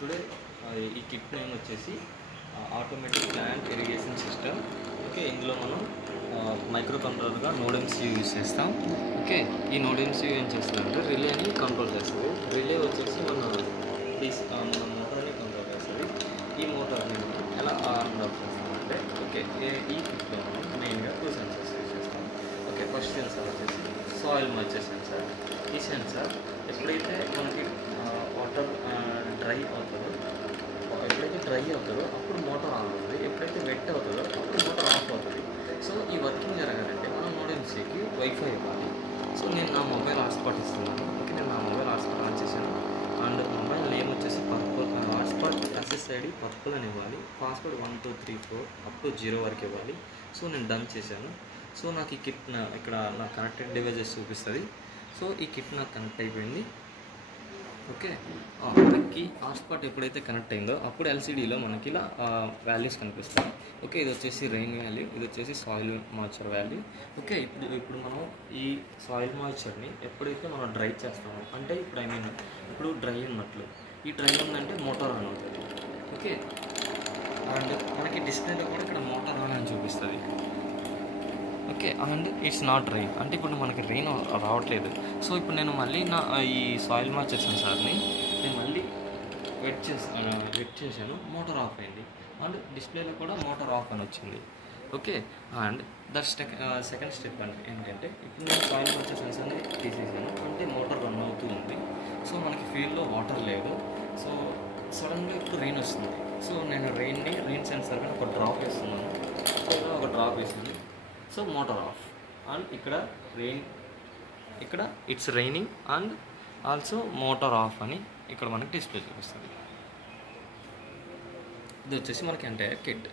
Today ఈ kit name వచ్చేసి automatic plant irrigation system. Okay, ఇందులో మనం మైక్రో కంట్రోలర్గా నోడ్ MCU యూజ్ చేస్తాం. ఓకే, ఈ నోడ్ MCU ఏం చేస్తుందంటే రిలేని కంట్రోల్ చేస్తుంది. రిలే వచ్చేసి మన మోటార్ని కంట్రోల్ చేస్తుంది. ఈ మోటార్ని మనం ఎలా ఆన్ ఆఫ్ చేస్తామంటే ఓకే, ఈ కిట్లో మనం మెయిన్గా 2 సెన్సర్స్ యూజ్ చేస్తాం. ఓకే, ఫస్ట్ సెన్సార్ వచ్చేసి సాయిల్ మాయిశ్చర్ సెన్సార్. ఈ సెన్సార్ ఎప్పుడైతే మనకి వాటర్ డ్రై అవుతుందో అప్పుడు మోటార్ ఆన్ అవుతుంది. ఎప్పుడైతే వెట్ అవుతుందో అప్పుడు మోటార్ ఆఫ్ అవుతుంది. సో ఈ వర్కింగ్ జరగాలంటే మనం నోడ్ MCUకి వైఫై ఇవ్వాలి. సో నేను నా మొబైల్ హాట్స్పాట్ ఇస్తున్నాను. ఓకే, నేను నా మొబైల్ హాట్స్పాట్ ఆన్ చేశాను. అండ్ మొబైల్ నేమ్ వచ్చేసి పర్పుల్, హాట్స్పాట్ SSID పర్పుల్ అని ఇవ్వాలి. పాస్వర్డ్ 1 2 3 4 అప్ టు 0 వరకు ఇవ్వాలి. సో నేను డన్ చేశాను. సో నాకు ఈ కిట్ ఇక్కడ నా కనెక్టెడ్ డివైజెస్ చూపిస్తుంది. సో ఈ కిట్ నాకు కనెక్ట్ అయిపోయింది. ఓకే, మనకి హాట్స్పాట్ ఎప్పుడైతే కనెక్ట్ అయిందో అప్పుడు LCDలో మనకి ఇలా వాల్యూస్ కనిపిస్తాయి. ఓకే, ఇది వచ్చేసి రెయిన్ వాల్యూ, ఇది వచ్చేసి సాయిల్ మాయిశ్చర్ వాల్యూ. ఓకే, ఇప్పుడు మనం ఈ సాయిల్ మాయిశ్చర్ని ఎప్పుడైతే మనం డ్రై చేస్తామో అంటే ఇప్పుడు డ్రై ఉన్నట్లు, ఈ డ్రై ఉందంటే మోటార్ ఆన్ అవుతుంది. ఓకే, అండ్ మనకి డిస్ప్లేలో కూడా ఇక్కడ మోటార్ ఆన్ అని చూపిస్తుంది. Okay, and it's not rain అంటే ఇప్పుడు మనకి రెయిన్ రావట్లేదు. సో ఇప్పుడు నేను మళ్ళీ నా ఈ సాయిల్ మాయిశ్చర్ సెన్సార్ని నేను మళ్ళీ వెట్ చేశాను, మోటార్ ఆఫ్ అయింది. అండ్ డిస్ప్లేలో కూడా మోటార్ ఆఫ్ అని వచ్చింది. ఓకే, అండ్ సెకండ్ స్టెప్ ఏంటంటే ఇప్పుడు నేను సాయిల్ మాయిశ్చర్ సెన్సార్ని తీసేసాను అంటే మోటార్ రన్ అవుతూ ఉంది. సో మనకి ఫీల్డ్లో వాటర్ లేదు. సో సడన్గా ఇప్పుడు రెయిన్ వస్తుంది. సో నేను రెయిన్ సెన్సార్గా ఒక డ్రాప్ వేస్తున్నాను. ఒక డ్రాప్ వేసింది. So motor of. అండ్ ఇక్కడ it's raining and also motor of అని ఇక్కడ మనకి డిస్ప్లే చూపిస్తుంది. ఇది వచ్చేసి మనకి అంటే కిట్.